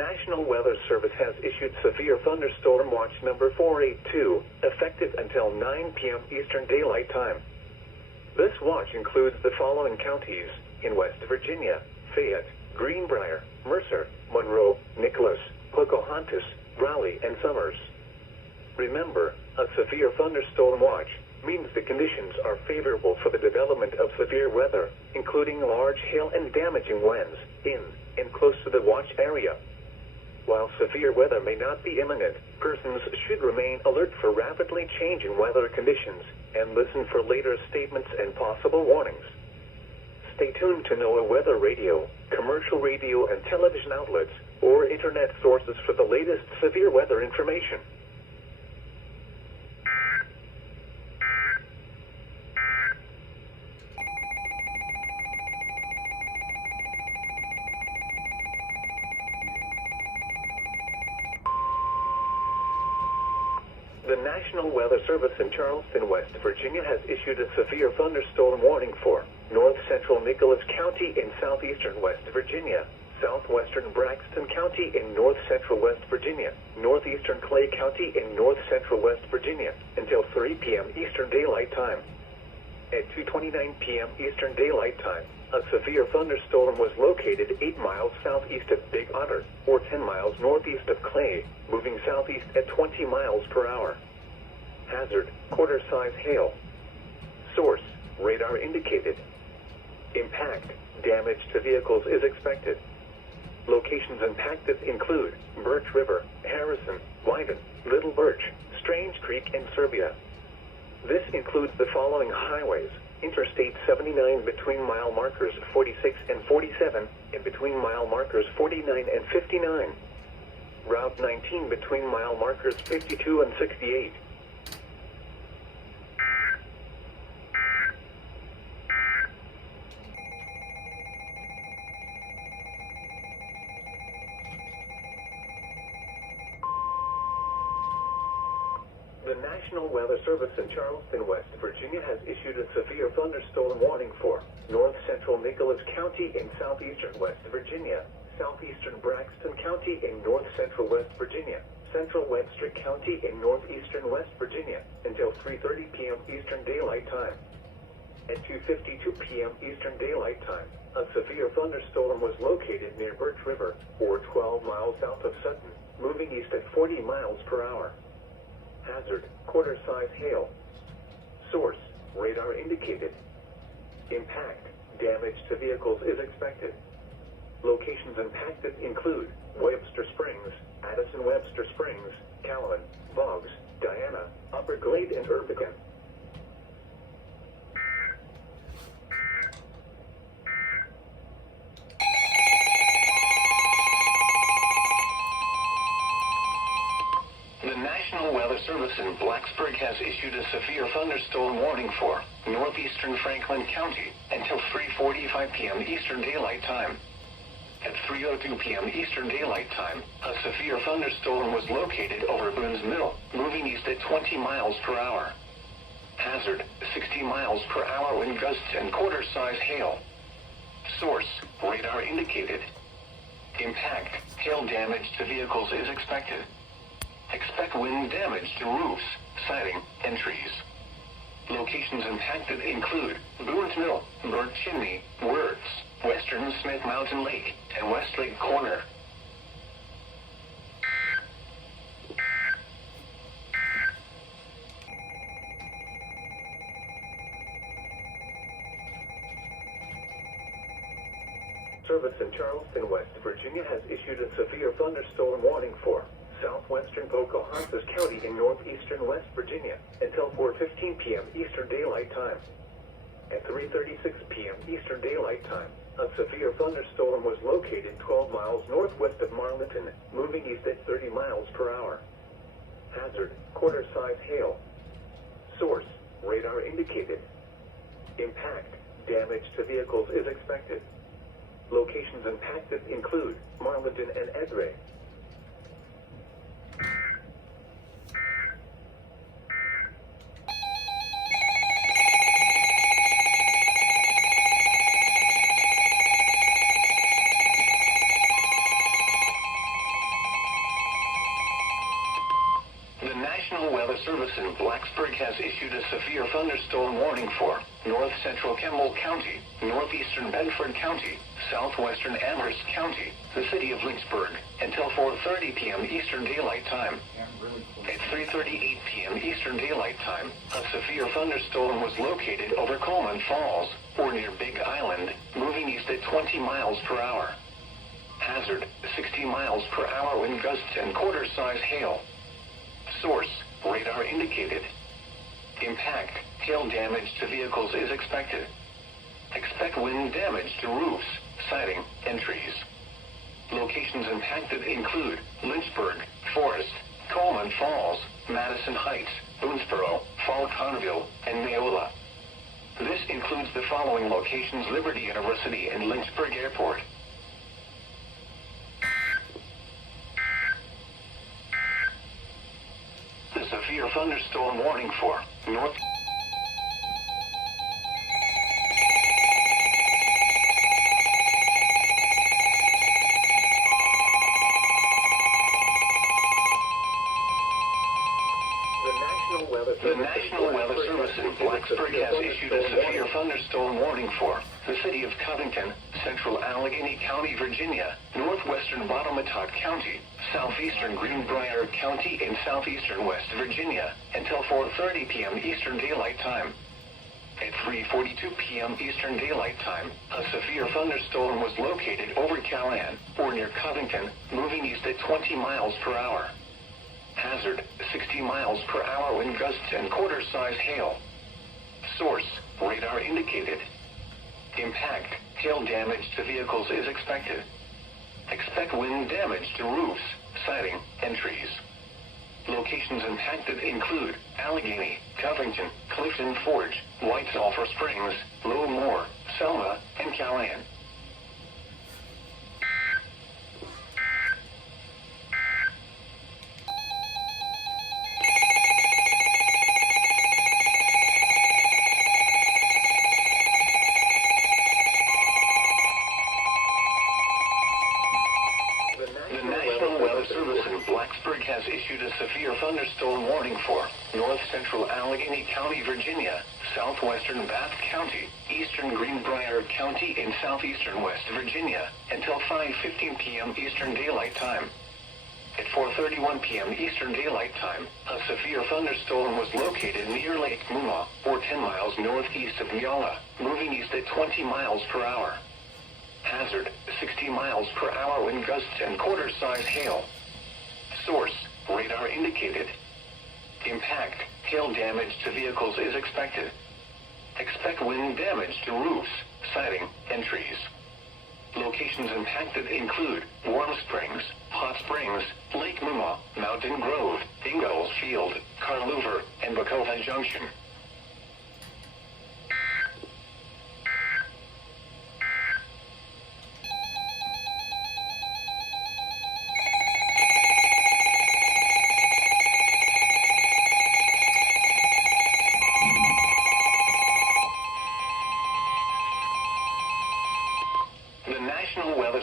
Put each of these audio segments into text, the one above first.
National Weather Service has issued Severe Thunderstorm Watch number 482, effective until 9 p.m. Eastern Daylight Time. This watch includes the following counties in West Virginia: Fayette, Greenbrier, Mercer, Monroe, Nicholas, Pocahontas, Raleigh, and Summers. Remember, a severe thunderstorm watch means the conditions are favorable for the development of severe weather, including large hail and damaging winds, in and close to the watch area. While severe weather may not be imminent, persons should remain alert for rapidly changing weather conditions and listen for later statements and possible warnings. Stay tuned to NOAA weather radio, commercial radio and television outlets, or internet sources for the latest severe weather information. The National Weather Service in Charleston, West Virginia has issued a severe thunderstorm warning for north central Nicholas County in southeastern West Virginia, southwestern Braxton County in north central West Virginia, northeastern Clay County in north central West Virginia, until 3 p.m. Eastern Daylight Time. At 2:29 p.m. Eastern Daylight Time, a severe thunderstorm was located 8 miles southeast of Big Otter, or 10 miles northeast of Clay, moving southeast at 20 miles per hour. Hazard: quarter-size hail. Source: radar indicated. Impact: damage to vehicles is expected. Locations impacted include Birch River, Harrison, Wyden, Little Birch, Strange Creek, and Serbia. This includes the following highways: Interstate 79 between mile markers 46 and 47, and between mile markers 49 and 59. Route 19 between mile markers 52 and 68. The National Weather Service in Charleston, West Virginia has issued a severe thunderstorm warning for north central Nicholas County in southeastern West Virginia, southeastern Braxton County in north central West Virginia, central Webster County in northeastern West Virginia, until 3:30 p.m. Eastern Daylight Time. At 2:52 p.m. Eastern Daylight Time, a severe thunderstorm was located near Birch River, or 12 miles south of Sutton, moving east at 40 miles per hour. Hazard: quarter-size hail. Source: radar indicated. Impact: damage to vehicles is expected. Locations impacted include Webster Springs, Addison Webster Springs, Callan, Boggs, Diana, Upper Glade, and Erpican. The National Weather Service in Blacksburg has issued a severe thunderstorm warning for northeastern Franklin County until 3:45 p.m. Eastern Daylight Time. At 3:02 p.m. Eastern Daylight Time, a severe thunderstorm was located over Boone's Mill, moving east at 20 miles per hour. Hazard: 60 miles per hour wind gusts and quarter-size hail. Source: radar indicated. Impact: hail damage to vehicles is expected. Expect wind damage to roofs, siding, and trees. Locations impacted include Boone's Mill, Bird Chimney, Words, Western Smith Mountain Lake, and Westlake Corner. Service in Charleston, West Virginia has issued a severe thunderstorm warning for southwestern Pocahontas County in northeastern West Virginia until 4:15 p.m. Eastern Daylight Time. At 3:36 p.m. Eastern Daylight Time, a severe thunderstorm was located 12 miles northwest of Marlinton, moving east at 30 miles per hour. Hazard: quarter-size hail. Source: radar indicated. Impact: damage to vehicles is expected. Locations impacted include Marlinton and Edray. Service in Blacksburg has issued a severe thunderstorm warning for north central Campbell County, northeastern Bedford County, southwestern Amherst County, the city of Lynchburg, until 4:30 p.m. Eastern Daylight Time. At 3:38 p.m. Eastern Daylight Time, a severe thunderstorm was located over Coleman Falls, or near Big Island, moving east at 20 miles per hour. Hazard, 60 miles per hour wind gusts and quarter-size hail. Source, radar indicated. Impact, hail damage to vehicles is expected. Expect wind damage to roofs, siding, and trees. Locations impacted include Lynchburg, Forest, Coleman Falls, Madison Heights, Boonesboro, Fall Conville, and Neola. This includes the following locations: Liberty University and Lynchburg Airport. The severe thunderstorm warning for north. The National Weather Service in Blacksburg has issued a severe thunderstorm warning for the city of Covington, central Allegheny County, Virginia, northwestern Botetourt County, southeastern Greenbrier County, and southeastern West Virginia, until 4:30 p.m. Eastern Daylight Time. At 3:42 p.m. Eastern Daylight Time, a severe thunderstorm was located over Callahan, or near Covington, moving east at 20 miles per hour. Hazard, 60 miles per hour wind gusts and quarter-size hail. Source, radar indicated. Impact, hail damage to vehicles is expected. Expect wind damage to roofs, siding, and trees. Locations impacted include Allegheny, Covington, Clifton Forge, White Sulphur Springs, Low Moor, Selma, and Callahan. Blacksburg has issued a severe thunderstorm warning for north central Allegheny County, Virginia, southwestern Bath County, eastern Greenbrier County, and southeastern West Virginia, until 5:15 p.m. Eastern Daylight Time. At 4:31 p.m. Eastern Daylight Time, a severe thunderstorm was located near Lake Muma, or 10 miles northeast of Neola, moving east at 20 miles per hour. Hazard, 60 miles per hour wind gusts and quarter-size hail. Source, radar indicated. Impact, hail damage to vehicles is expected. Expect wind damage to roofs, siding, and trees. Locations impacted include Warm Springs, Hot Springs, Lake Muma, Mountain Grove, Ingalls Field, Carluver, and Bacova Junction.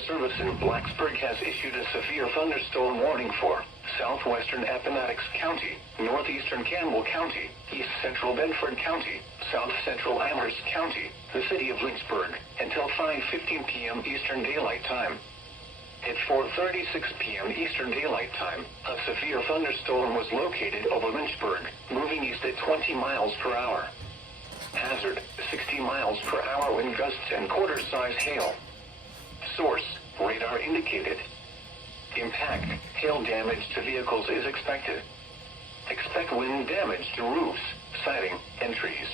Service in Blacksburg has issued a severe thunderstorm warning for southwestern Appomattox County, northeastern Campbell County, east central Bedford County, south central Amherst County, the city of Lynchburg, until 5:15 p.m. Eastern Daylight Time. At 4:36 p.m. Eastern Daylight Time, a severe thunderstorm was located over Lynchburg, moving east at 20 miles per hour. Hazard, 60 miles per hour wind gusts and quarter-size hail. Source, radar indicated. Impact, hail damage to vehicles is expected. Expect wind damage to roofs, siding, and trees.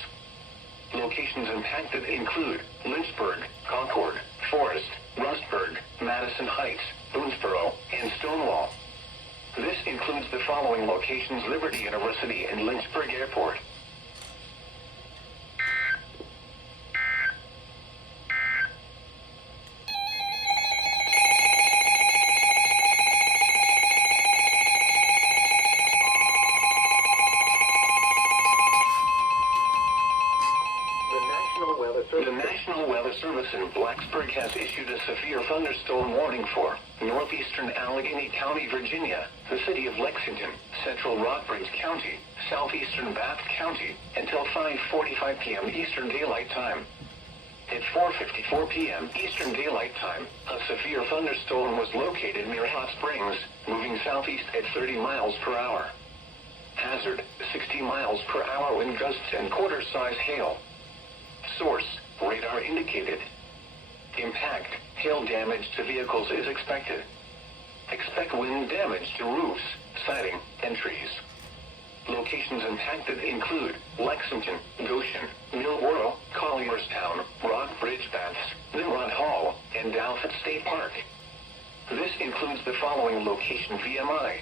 Locations impacted include Lynchburg, Concord, Forest, Rustburg, Madison Heights, Boonesboro, and Stonewall. This includes the following locations: Liberty University and Lynchburg Airport. The National Weather Service in Blacksburg has issued a severe thunderstorm warning for northeastern Allegheny County, Virginia, the city of Lexington, central Rockbridge County, southeastern Bath County, until 5:45 p.m. Eastern Daylight Time. At 4:54 p.m. Eastern Daylight Time, a severe thunderstorm was located near Hot Springs, moving southeast at 30 miles per hour. Hazard, 60 miles per hour wind gusts and quarter-size hail. Source, radar indicated. Impact, hail damage to vehicles is expected. Expect wind damage to roofs, siding, and trees. Locations impacted include Lexington, Goshen, Millboro, Collierstown, Rockbridge Baths, Nimrod Hall, and Dalford State Park. This includes the following location VMI.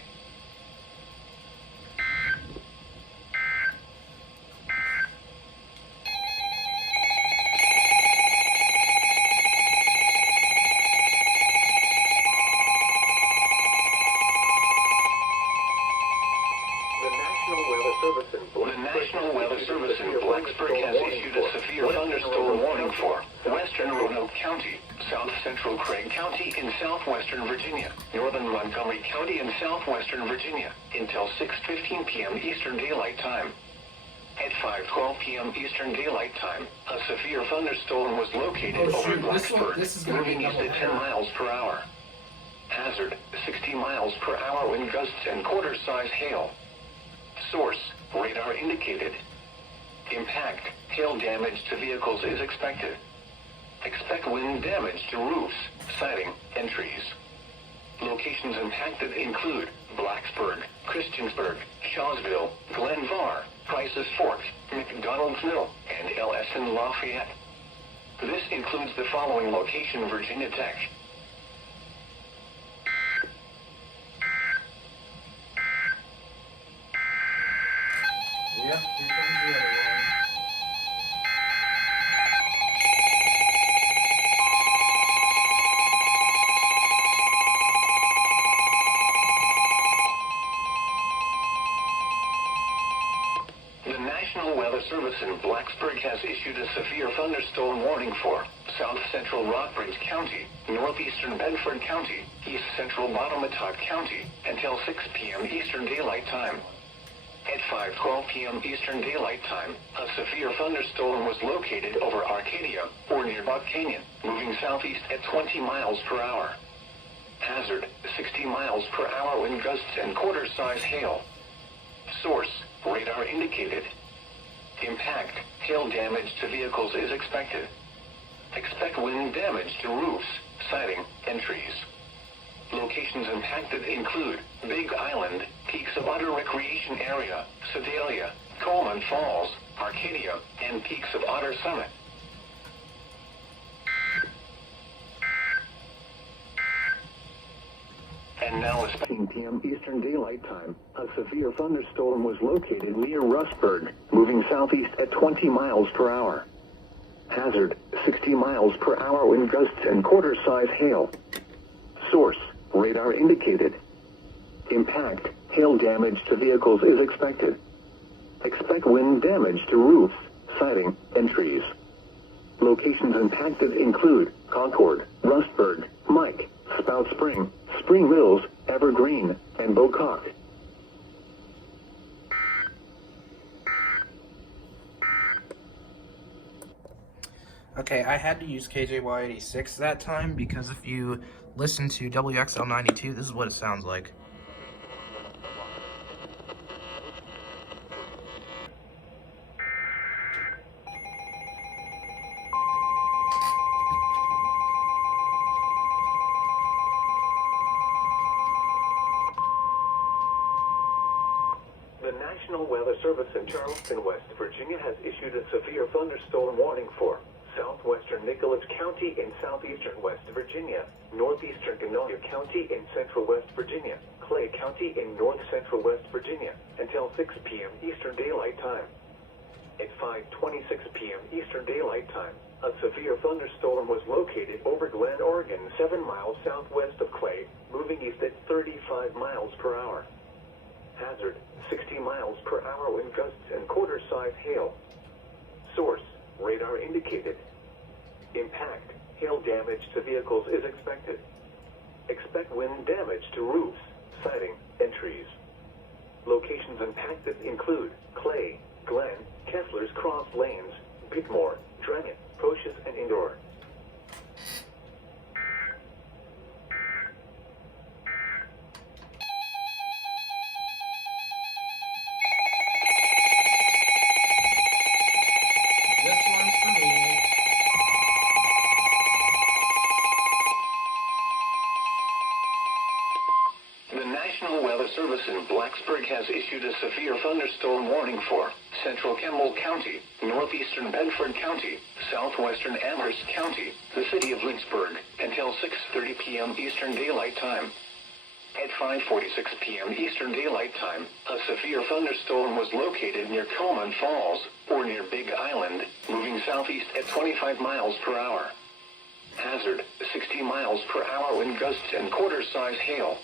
The National Weather Service in Blacksburg has issued a severe thunderstorm warning for western Roanoke County, south central Craig County in southwestern Virginia, northern Montgomery County in southwestern Virginia, until 6:15 p.m. Eastern Daylight Time. At 5:12 p.m. Eastern Daylight Time, a severe thunderstorm was located over Blacksburg, moving east at 10 miles per hour. Hazard, 60 miles per hour wind gusts and quarter-size hail. Source, radar indicated. Impact, hail damage to vehicles is expected. Expect wind damage to roofs, siding, and trees. Locations impacted include Blacksburg, Christiansburg, Shawsville, Glenvar, Price's Forks, McDonald's Mill, and LS in Lafayette. This includes the following location: Virginia Tech. Yep, here comes the other one. The National Weather Service in Blacksburg has issued a severe thunderstorm warning for south central Rockbridge County, northeastern Bedford County, east central Bottomatot County, until 6 p.m. Eastern Daylight Time. At 5:12 p.m. Eastern Daylight Time, a severe thunderstorm was located over Arcadia, or near Buck Canyon, moving southeast at 20 miles per hour. Hazard, 60 miles per hour wind gusts and quarter-size hail. Source, radar indicated. Impact, hail damage to vehicles is expected. Expect wind damage to roofs, siding, and trees. Locations impacted include Big Island, Peaks of Otter Recreation Area, Sedalia, Coleman Falls, Arcadia, and Peaks of Otter Summit. And now at 15 p.m. Eastern Daylight Time, a severe thunderstorm was located near Rustburg, moving southeast at 20 miles per hour. Hazard, 60 miles per hour wind gusts and quarter-size hail. Source, radar indicated. Impact, hail damage to vehicles is expected. Expect wind damage to roofs, siding, and trees. Locations impacted include Concord, Rustburg, Mike, Spout Spring, Spring Mills, Evergreen, and Bocock. Okay, I had to use KJY86 that time because if you listen to WXL92, this is what it sounds like. The National Weather Service in Charleston, West Virginia has issued a severe thunderstorm warning for southwestern Nicholas County in southeastern West Virginia, northeastern Genoa County in central West Virginia, Clay County in north central West Virginia, until 6 p.m. Eastern Daylight Time. At 5:26 p.m. Eastern Daylight Time, a severe thunderstorm was located over Glen, Oregon, 7 miles southwest of Clay, moving east at 35 miles per hour. Hazard, 60 miles per hour wind gusts and quarter-size hail. Source, radar indicated. Impact, hail damage to vehicles is expected. Expect wind damage to roofs, siding, and trees. Locations impacted include Clay, Glen, Kessler's Cross Lanes, Bickmore, Dragon, Pocious, and Indoor. This one's for me. The National Weather Service in Blacksburg has issued a severe thunderstorm warning for Central Campbell County, Northeastern Bedford County, Southwestern Amherst County, the city of Lynchburg, until 6:30 p.m. Eastern Daylight Time. At 5:46 p.m. Eastern Daylight Time, a severe thunderstorm was located near Coleman Falls, or near Big Island, moving southeast at 25 miles per hour. Hazard, 60 miles per hour wind gusts and quarter-size hail.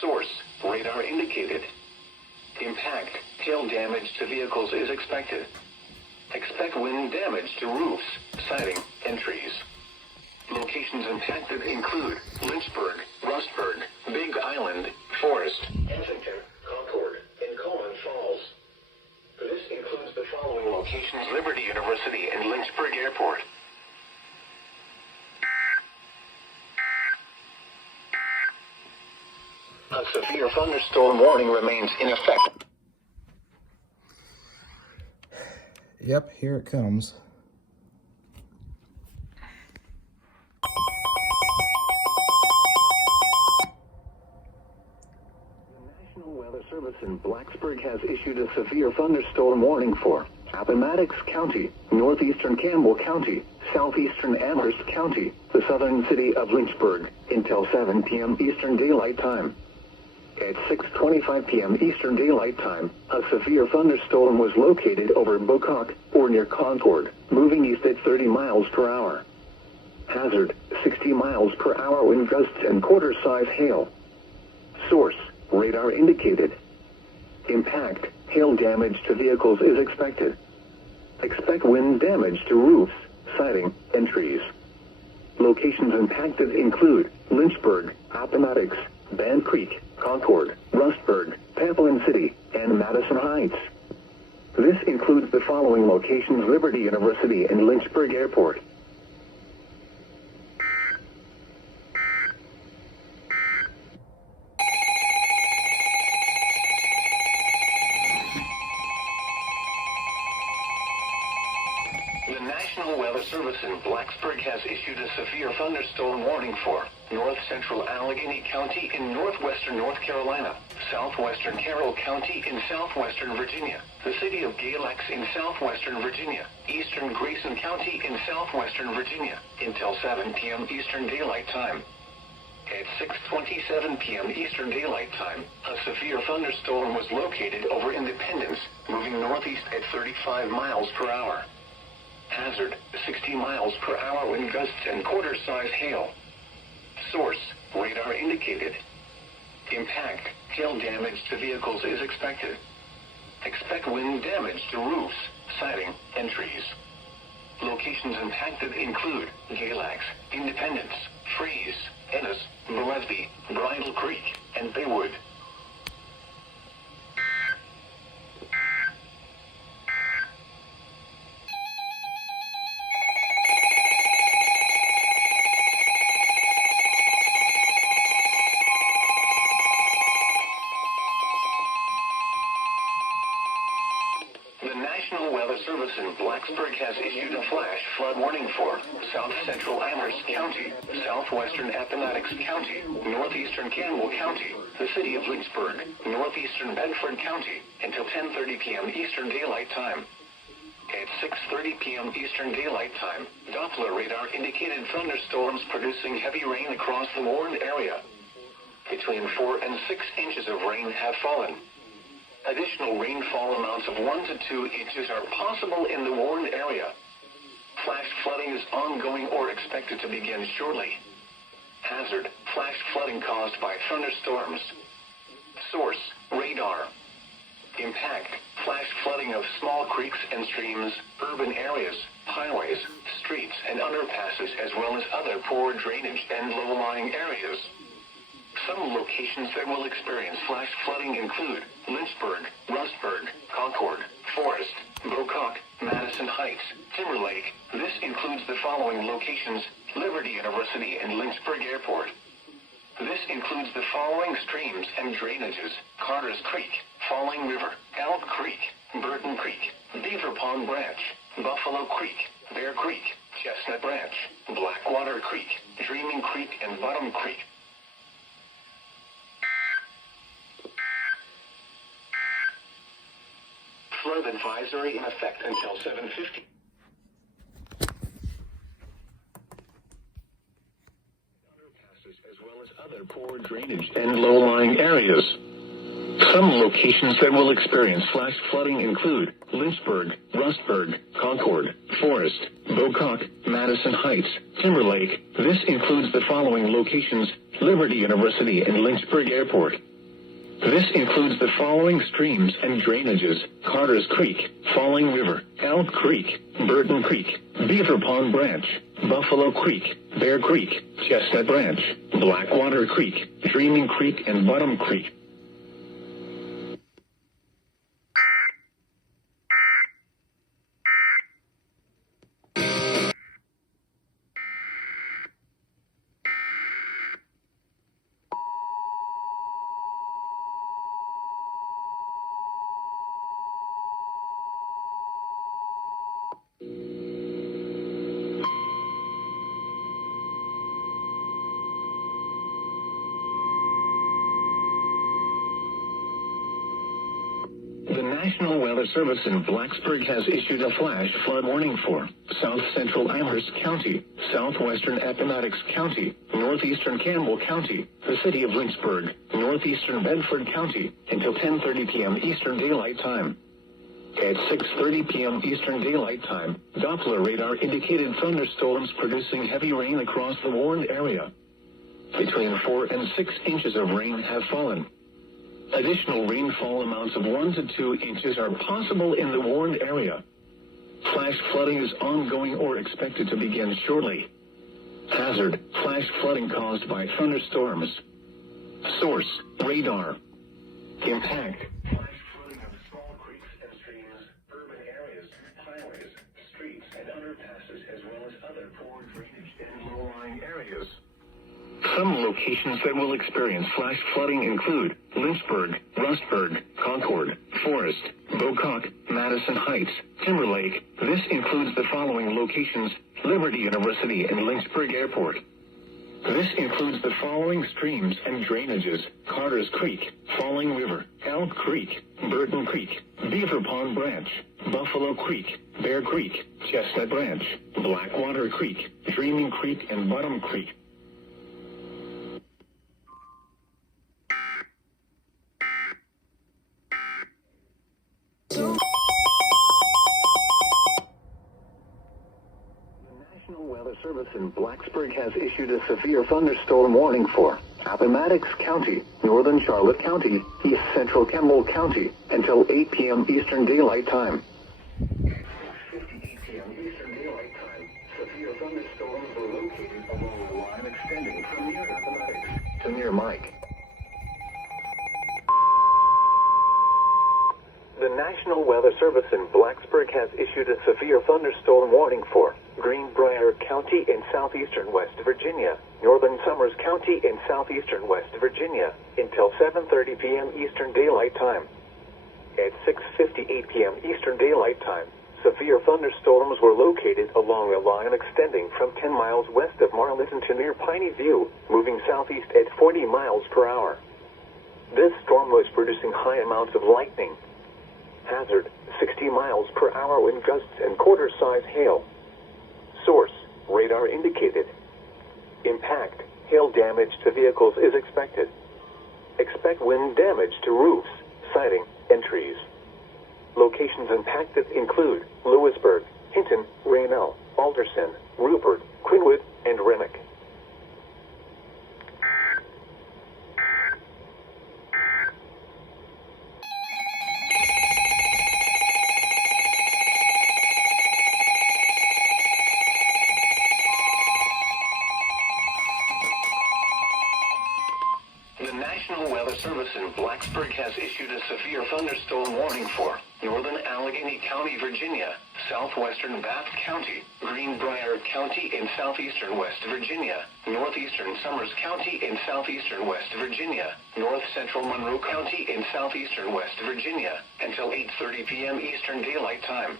Source, radar indicated. Impact, hail damage to vehicles is expected. Expect wind damage to roofs, siding, and trees. Locations impacted include Lynchburg, Rustburg, Big Island, Forest, Kensington, Concord, and Coleman Falls. This includes the following locations: Liberty University and Lynchburg Airport. A severe thunderstorm warning remains in effect. Yep, here it comes. The National Weather Service in Blacksburg has issued a severe thunderstorm warning for Appomattox County, Northeastern Campbell County, Southeastern Amherst County, the southern city of Lynchburg, until 7 p.m. Eastern Daylight Time. At 6:25 p.m. Eastern Daylight Time, a severe thunderstorm was located over Bocock, or near Concord, moving east at 30 miles per hour. Hazard, 60 miles per hour wind gusts and quarter-size hail. Source, radar indicated. Impact, hail damage to vehicles is expected. Expect wind damage to roofs, siding, and trees. Locations impacted include Lynchburg, Appomattox, Band Creek, Concord, Rustburg, Pamplin City, and Madison Heights. This includes the following locations: Liberty University and Lynchburg Airport. The National Weather Service in Blacksburg has issued a severe thunderstorm warning for North Central Allegheny County in northwestern North Carolina, southwestern Carroll County in southwestern Virginia, the city of Galax in southwestern Virginia, eastern Grayson County in southwestern Virginia, until 7 p.m. Eastern Daylight Time. At 6:27 p.m. Eastern Daylight Time, a severe thunderstorm was located over Independence, moving northeast at 35 miles per hour. Hazard, 60 miles per hour wind gusts and quarter-size hail. Source, radar indicated. Impact, hail damage to vehicles is expected. Expect wind damage to roofs, siding, and trees. Locations impacted include Galax, Independence, Fries, Ennis, Gillespie, Bridle Creek, and Baywood. The National Weather Service in Blacksburg has issued a flash flood warning for South Central Amherst County, Southwestern Appomattox County, Northeastern Campbell County, the city of Lynchburg, Northeastern Bedford County, until 10:30 p.m. Eastern Daylight Time. At 6:30 p.m. Eastern Daylight Time, Doppler radar indicated thunderstorms producing heavy rain across the warned area. Between 4 and 6 inches of rain have fallen. Additional rainfall amounts of 1 to 2 inches are possible in the warned area. Flash flooding is ongoing or expected to begin shortly. Hazard, flash flooding caused by thunderstorms. Source, radar. Impact, flash flooding of small creeks and streams, urban areas, highways, streets, and underpasses, as well as other poor drainage and low-lying areas. Some locations that will experience flash flooding include Lynchburg, Rustburg, Concord, Forest, Bocock, Madison Heights, Timberlake. This includes the following locations: Liberty University and Lynchburg Airport. This includes the following streams and drainages: Carter's Creek, Falling River, Elk Creek, Burton Creek, Beaver Pond Branch, Buffalo Creek, Bear Creek, Chestnut Branch, Blackwater Creek, Dreaming Creek, and Bottom Creek. Flood advisory in effect until 7:50. Underpasses, as well as other poor drainage and low-lying areas. Some locations that will experience flash flooding include Lynchburg, Rustburg, Concord, Forest, Bocock, Madison Heights, Timberlake. This includes the following locations: Liberty University and Lynchburg Airport. This includes the following streams and drainages: Carter's Creek, Falling River, Elk Creek, Burton Creek, Beaver Pond Branch, Buffalo Creek, Bear Creek, Chestnut Branch, Blackwater Creek, Dreaming Creek, and Bottom Creek. The National Weather Service in Blacksburg has issued a flash flood warning for South Central Amherst County, Southwestern Appomattox County, Northeastern Campbell County, the City of Lynchburg, Northeastern Bedford County, until 10:30 p.m. Eastern Daylight Time. At 6:30 p.m. Eastern Daylight Time, Doppler radar indicated thunderstorms producing heavy rain across the warned area. Between 4 and 6 inches of rain have fallen. Additional rainfall amounts of 1 to 2 inches are possible in the warned area. Flash flooding is ongoing or expected to begin shortly. Hazard: flash flooding caused by thunderstorms. Source: radar. Impact: flash flooding of small creeks and streams, urban areas, highways, streets, and underpasses, as well as other poor drainage and low-lying areas. Some locations that will experience flash flooding include Lynchburg, Rustburg, Concord, Forest, Bocock, Madison Heights, Timberlake. This includes the following locations: Liberty University and Lynchburg Airport. This includes the following streams and drainages: Carter's Creek, Falling River, Elk Creek, Burton Creek, Beaver Pond Branch, Buffalo Creek, Bear Creek, Chestnut Branch, Blackwater Creek, Dreaming Creek, and Bottom Creek. The National Weather Service in Blacksburg has issued a severe thunderstorm warning for Appomattox County, Northern Charlotte County, East Central Campbell County, until 8 p.m. Eastern Daylight Time. At 6:58 p.m. Eastern Daylight Time, severe thunderstorms were located along the line extending from near Appomattox to near Mike. The National Weather Service in Blacksburg has issued a severe thunderstorm warning for Greenbrier County in southeastern West Virginia, Northern Summers County in southeastern West Virginia, until 7:30 p.m. Eastern Daylight Time. At 6:58 p.m. Eastern Daylight Time, severe thunderstorms were located along a line extending from 10 miles west of Marlton to near Piney View, moving southeast at 40 miles per hour. This storm was producing high amounts of lightning. Hazard: 60 miles per hour wind gusts and quarter-size hail. Source: radar indicated. Impact: hail damage to vehicles is expected. Expect wind damage to roofs, siding, and trees. Locations impacted include Lewisburg, Hinton, Raynell, Alderson, Rupert, Quinwood, and Remick. Service in Blacksburg has issued a severe thunderstorm warning for northern Allegheny County, Virginia, southwestern Bath County, Greenbrier County in southeastern West Virginia, northeastern Summers County in southeastern West Virginia, north central Monroe County in southeastern West Virginia, until 8:30 p.m. Eastern Daylight Time.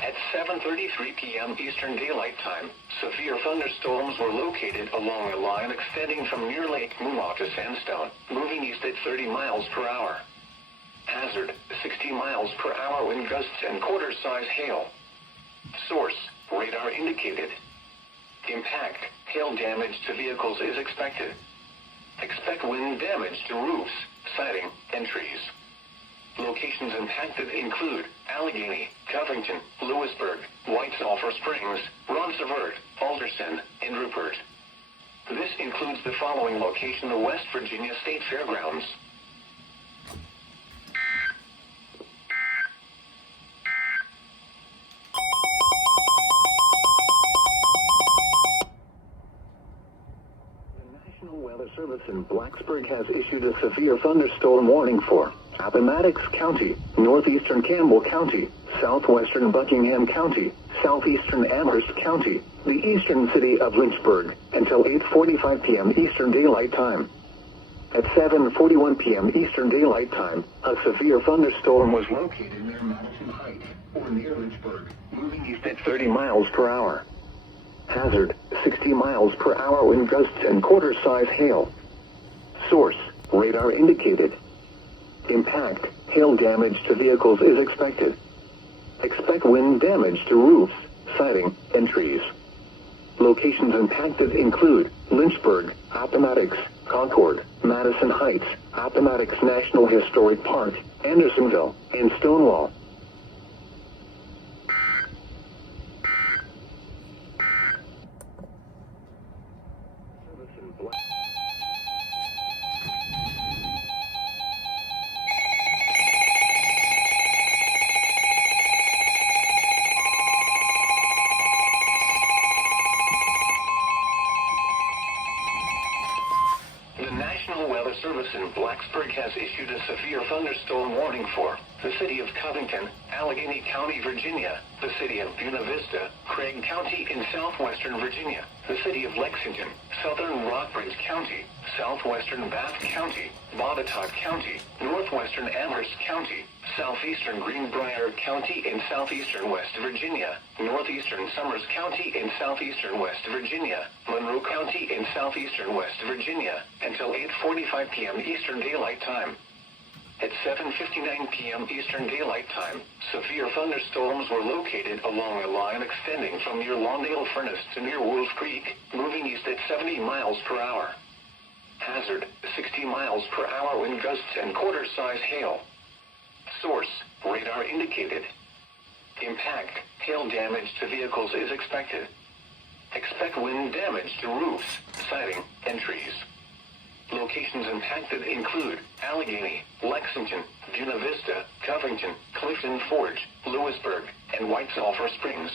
At 7:33 p.m. Eastern Daylight Time, severe thunderstorms were located along a line extending from near Lake Moomaw to Sandstone, moving east at 30 miles per hour. Hazard, 60 miles per hour wind gusts and quarter-size hail. Source, radar indicated. Impact, hail damage to vehicles is expected. Expect wind damage to roofs, siding, and trees. Locations impacted include Allegheny, Covington, Lewisburg, White Sulphur Springs, Ronceverte, Alderson, and Rupert. This includes the following location: the West Virginia State Fairgrounds. The National Weather Service in Blacksburg has issued a severe thunderstorm warning for Appomattox County, northeastern Campbell County, southwestern Buckingham County, southeastern Amherst County, the eastern city of Lynchburg, until 8:45 p.m. Eastern Daylight Time. At 7:41 p.m. Eastern Daylight Time, a severe thunderstorm was located near Madison Heights, or near Lynchburg, moving east at 30 miles per hour. Hazard, 60 miles per hour wind gusts and quarter-size hail. Source, radar indicated. Impact, hail damage to vehicles is expected. Expect wind damage to roofs, siding, and trees. Locations impacted include Lynchburg, Appomattox, Concord, Madison Heights, Appomattox National Historic Park, Andersonville, and Stonewall. The National Weather Service in Blacksburg has issued a severe thunderstorm warning for the city of Covington, Allegheny County, Virginia, the city of Buena Vista, Craig County in southwestern Virginia, the city of Lexington, southern Rockbridge County, southwestern Bath County, Botetourt County, northwestern Amherst County, southeastern Greenbrier County in southeastern West Virginia, northeastern Summers County in southeastern West Virginia, Monroe County in southeastern West Virginia, until 8:45 p.m. Eastern Daylight Time. At 7:59 p.m. Eastern Daylight Time, severe thunderstorms were located along a line extending from near Lawndale Furnace to near Wolf Creek, moving east at 70 miles per hour. Hazard, 60 miles per hour wind gusts and quarter-size hail. Source, radar indicated. Impact, hail damage to vehicles is expected. Expect wind damage to roofs, siding, and trees. Locations impacted include Allegheny, Lexington, Buena Vista, Covington, Clifton Forge, Lewisburg, and White Sulphur Springs.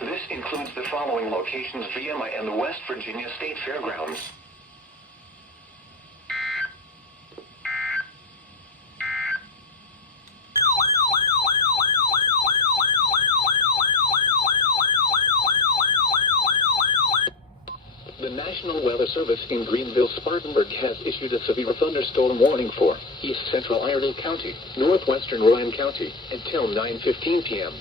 This includes the following locations: VMI and the West Virginia State Fairgrounds. The National Weather Service in Greenville-Spartanburg has issued a severe thunderstorm warning for east central Iredell County, northwestern Rowan County, until 9:15 p.m.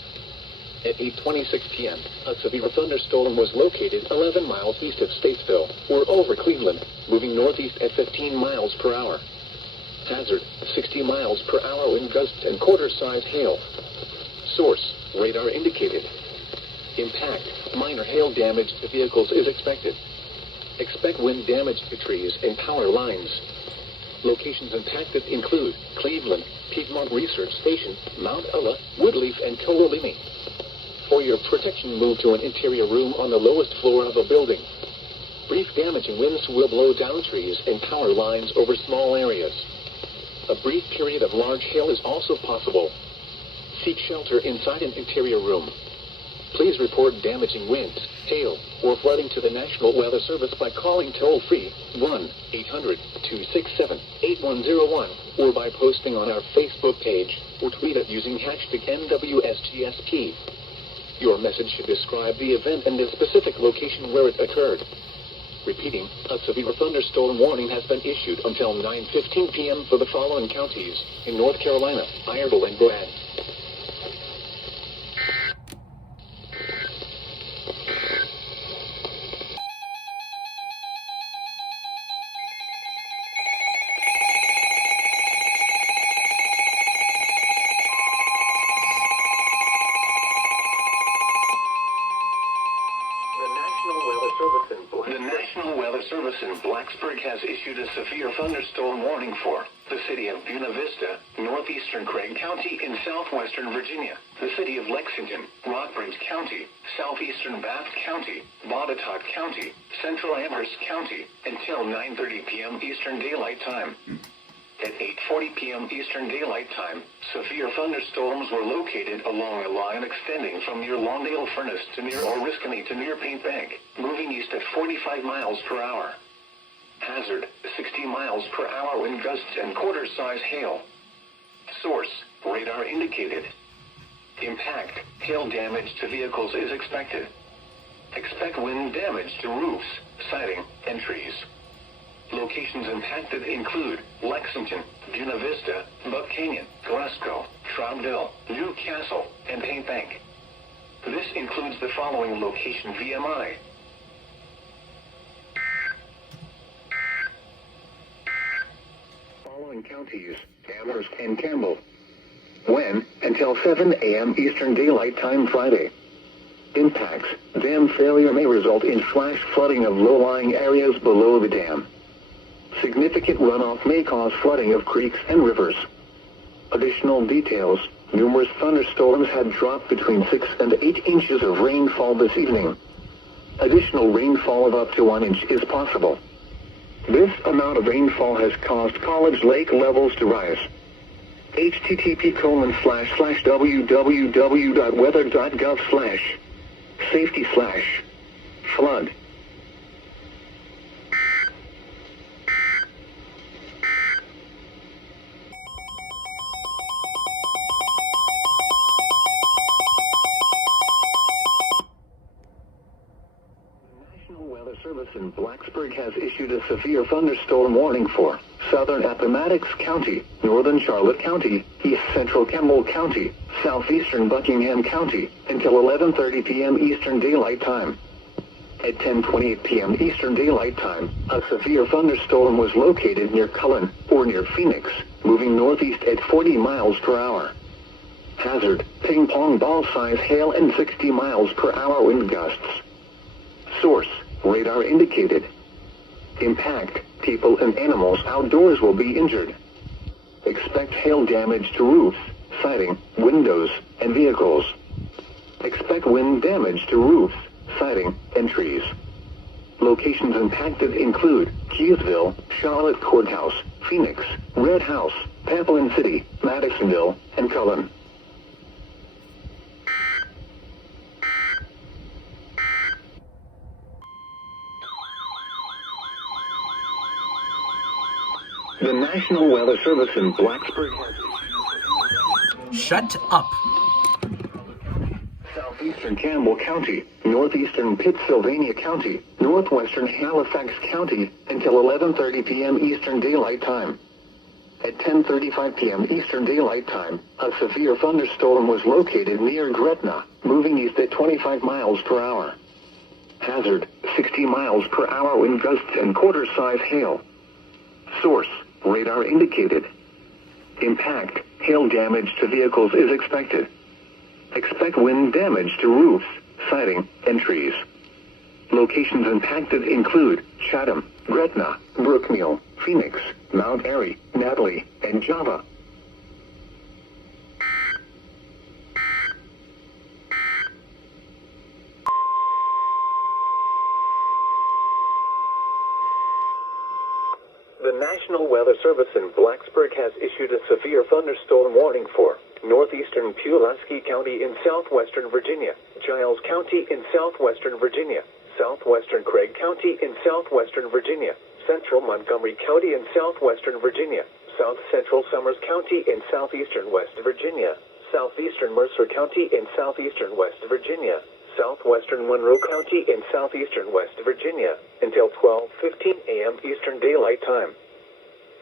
At 8:26 p.m., a severe thunderstorm was located 11 miles east of Statesville, or over Cleveland, moving northeast at 15 miles per hour. Hazard, 60 miles per hour wind gusts and quarter-size hail. Source, radar indicated. Impact, minor hail damage to vehicles is expected. Expect wind damage to trees and power lines. Locations impacted include Cleveland, Piedmont Research Station, Mount Ulla, Woodleaf, and Tuolumne. For your protection, move to an interior room on the lowest floor of a building. Brief damaging winds will blow down trees and power lines over small areas. A brief period of large hail is also possible. Seek shelter inside an interior room. Please report damaging winds, hail, or flooding to the National Weather Service by calling toll-free 1-800-267-8101 or by posting on our Facebook page or tweet it using hashtag NWSGSP. Your message should describe the event and the specific location where it occurred. Repeating, a severe thunderstorm warning has been issued until 9:15 p.m. for the following counties in North Carolina, Iredell, and Bragg. The National Weather Service in Blacksburg has issued a severe thunderstorm warning for the city of Buena Vista, northeastern Craig County in southwestern Virginia, the city of Lexington, Rockbridge County, southeastern Bath County, Botetourt County, central Amherst County, until 9:30 p.m. Eastern Daylight Time. At 8:40 p.m. Eastern Daylight Time, severe thunderstorms were located along a line extending from near Lawndale Furnace to near Oriskany to near Paint Bank, moving east at 45 miles per hour. Hazard, 60 miles per hour wind gusts and quarter-size hail. Source, radar indicated. Impact, hail damage to vehicles is expected. Expect wind damage to roofs, siding, and trees. Locations impacted include Lexington, Buena Vista, Buck Canyon, Glasgow, Troutdale, Newcastle, and Paint Bank. This includes the following location VMI. Following counties, Amherst and Campbell. When? Until 7 a.m. Eastern Daylight Time Friday. Impacts, dam failure may result in flash flooding of low-lying areas below the dam. Significant runoff may cause flooding of creeks and rivers. Additional details, numerous thunderstorms had dropped between 6 and 8 inches of rainfall this evening. Additional rainfall of up to 1 inch is possible. This amount of rainfall has caused College Lake levels to rise. http://www.weather.gov/safety/flood. Weather Service in Blacksburg has issued a severe thunderstorm warning for southern Appomattox County, northern Charlotte County, east central Campbell County, southeastern Buckingham County, until 11:30 p.m. Eastern Daylight Time. At 10:28 p.m. Eastern Daylight Time, a severe thunderstorm was located near Cullen, or near Phoenix, moving northeast at 40 miles per hour. Hazard, ping-pong ball-size hail and 60 miles per hour wind gusts. Source, radar indicated. Impact, people and animals outdoors will be injured. Expect hail damage to roofs, siding, windows, and vehicles. Expect wind damage to roofs, siding, and trees. Locations impacted include Keysville, Charlotte Courthouse, Phoenix, Red House, Pamplin City, Madisonville, and Cullen. The National Weather Service in Blacksburg has... Shut up. Southeastern Campbell County, northeastern Pittsylvania County, northwestern Halifax County, until 11:30 p.m. Eastern Daylight Time. At 10:35 p.m. Eastern Daylight Time, a severe thunderstorm was located near Gretna, moving east at 25 miles per hour. Hazard, 60 miles per hour wind gusts and quarter-size hail. Source, radar indicated. Impact, hail damage to vehicles is expected. Expect wind damage to roofs, siding, and trees. Locations impacted include Chatham, Gretna, Brookmeal, Phoenix, Mount Airy, Natalie, and Java. The National Weather Service in Blacksburg has issued a severe thunderstorm warning for northeastern Pulaski County in southwestern Virginia, Giles County in southwestern Virginia, southwestern Craig County in southwestern Virginia, central Montgomery County in southwestern Virginia, south central Summers County in southeastern West Virginia, southeastern Mercer County in southeastern West Virginia, southwestern Monroe County in southeastern West Virginia, until 12:15 a.m. Eastern Daylight Time.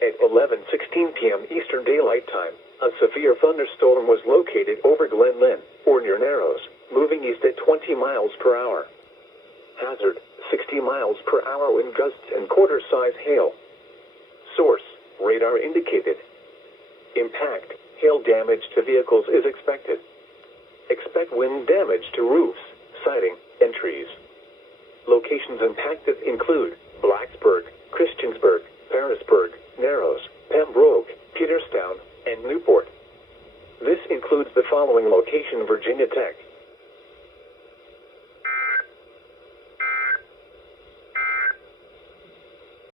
At 11:16 p.m. Eastern Daylight Time, a severe thunderstorm was located over Glen Lynn, or near Narrows, moving east at 20 miles per hour. Hazard, 60 miles per hour wind gusts and quarter-size hail. Source, radar indicated. Impact, hail damage to vehicles is expected. Expect wind damage to roofs, siding, and trees. Locations impacted include Blacksburg, Christiansburg, Parisburg, Narrows, Pembroke, Peterstown, and Newport. This includes the following location: Virginia Tech,